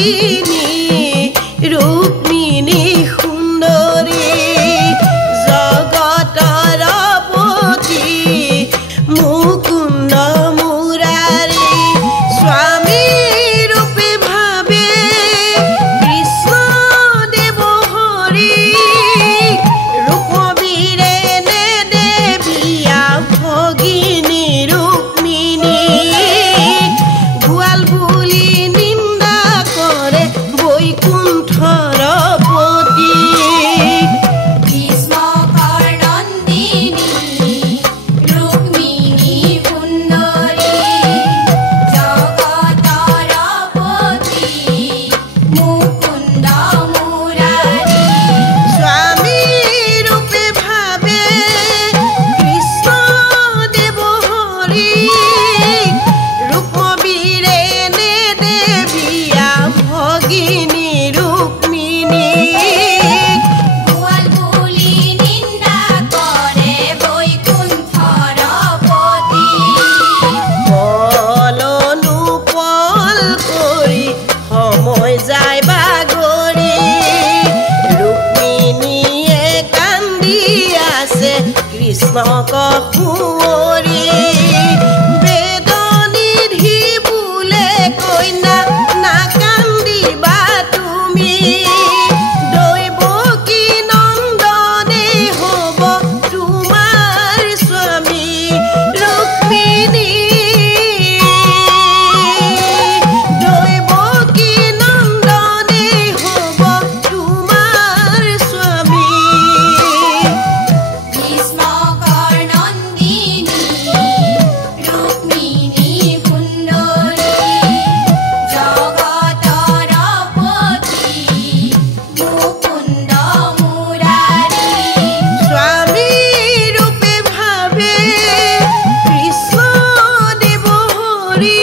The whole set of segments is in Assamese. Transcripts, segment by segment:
ভগিনী ৰুক্মিণী সুন্দৰী জগতৰ পতি মুকুন্দ মুৰাৰী স্বামী ৰূপে ভাবে কৃষ্ণ দেৱ হৰি ৰুক্মবীৰে নে দেৱীয়া ভগিনী ৰুক্মিণী গোৱাল বুলি নিন্দা কৰে বৈকুণ্ঠৰ পতি ভীষ্মকৰ নন্দিনী ৰুক্মিণী সুন্দৰী জগতৰ পতি মুকুন্দ মুৰাৰী স্বামী ৰূপে ভাবে কৃষ্ণ দেৱ হৰি ৰুক্মবীৰে নে দেৱীয়া ভগিনী ৰুক্মিণী গোৱাল বুলি নিন্দা কৰে বৈকুণ্ঠৰ পতি পলনো পল কৰি সময় যায় বাগৰি ৰুক্মিণীয়ে কান্দি আছে কৃষ্ণক সুঁৱৰি বেদনিধি বোলে কন্যা নাকান্দিবা তুমি দৈৱকী নন্দনে হ'ব তোমাৰ স্বামী ৰুক্মিণী দৈৱকী নন্দনে হ'ব তোমাৰ স্বামী ভীষ্মকৰ নন্দিনী ৰুক্মিণী সুন্দৰী জগতৰ পতি মুকুন্দ মুৰাৰী স্বামী ৰূপে ভাবে কৃষ্ণ দেৱ হৰি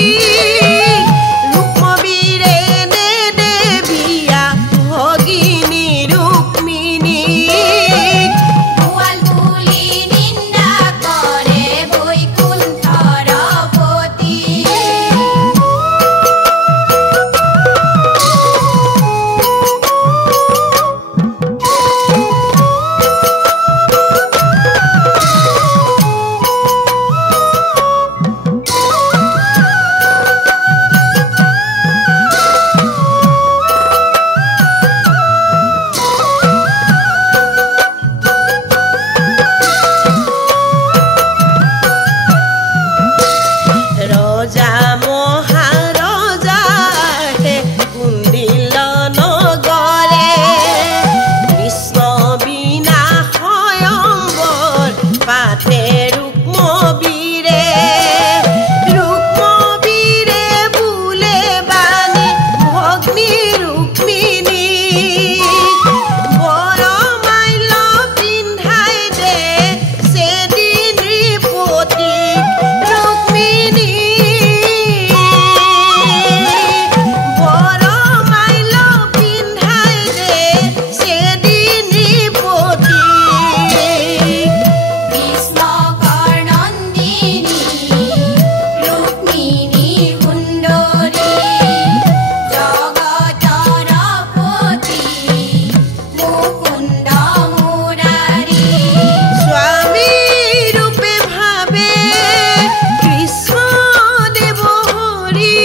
ৰুক্মবীৰে নে দেৱীয়া ভগিনী ৰুক্মিণী গোৱাল বুলি নিন্দা কৰে বৈকুণ্ঠৰ পতি ৰজা মহাৰজা হে কুণ্ডিল নগৰে কৃষ্ণ বিনা স্বয়ম্বৰ পাতে ৰুক্মবীৰে ৰুক্মবীৰে বোলে বাণী ভগ্নী ৰুক্মিণী বৰমাল্য পিন্ধাই দে সেদিন নৃপতিক ৰুক্মিণী বৰমাল্য পিন্ধাই দে সেদিন নৃপতিক ভীষ্মকৰ নন্দিনী ৰুক্মিণী সুন্দৰী জগতৰ পতি মুকুন্দ মুৰাৰী স্বামী ৰূপে ভাবে কৃষ্ণ দেৱ হৰি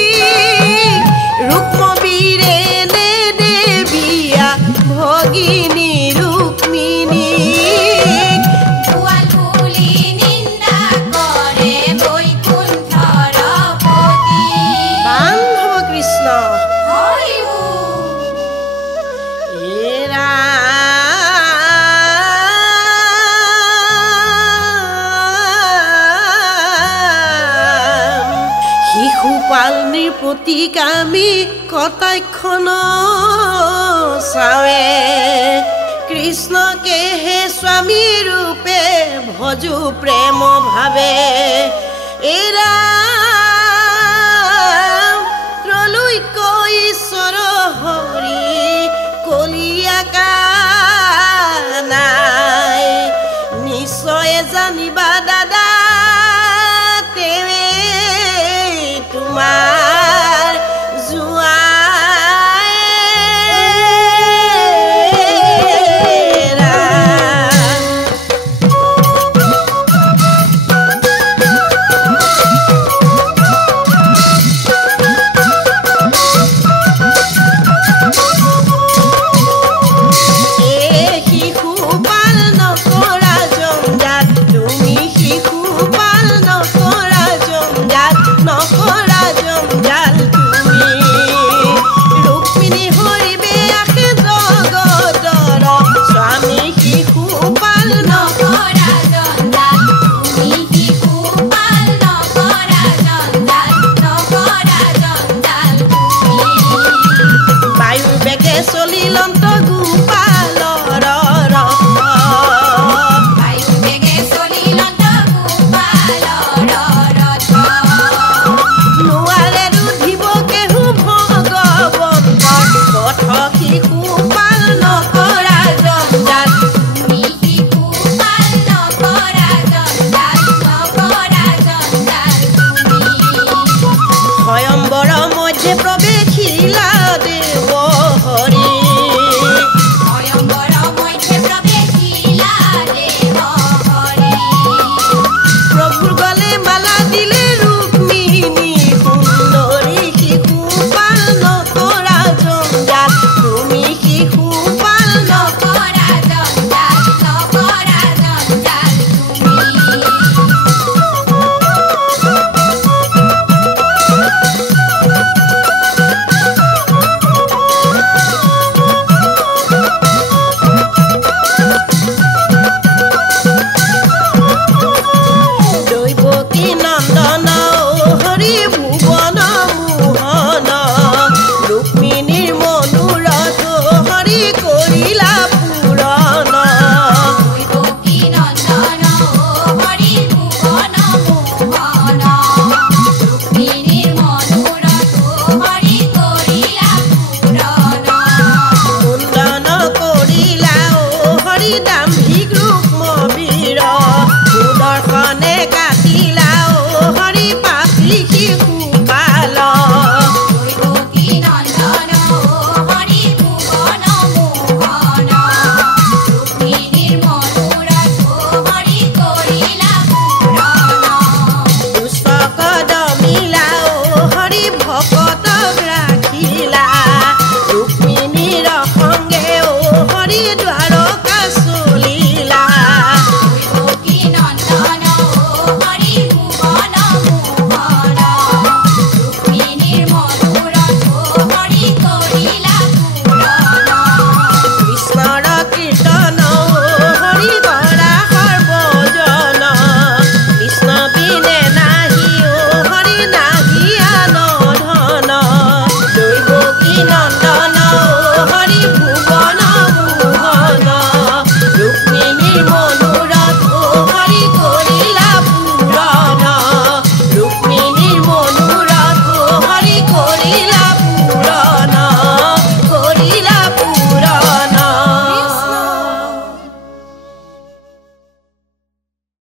ৰুক্মবীৰে নে দেৱীয়া ভগিনী ৰুক্মিণী গোৱাল বুলি নিন্দা কৰে বৈকুণ্ঠৰ পতি বান্ধৱ কৃষ্ণ হৰি বোল। হে ৰাম শিশুপাল নৃপতিক আমি কটাক্ষণ চাৱে কৃষ্ণকে হে স্বামী ৰূপে ভজু প্ৰেম ভাবে এৰা ত্ৰৈলোক্য ঈশ্বৰ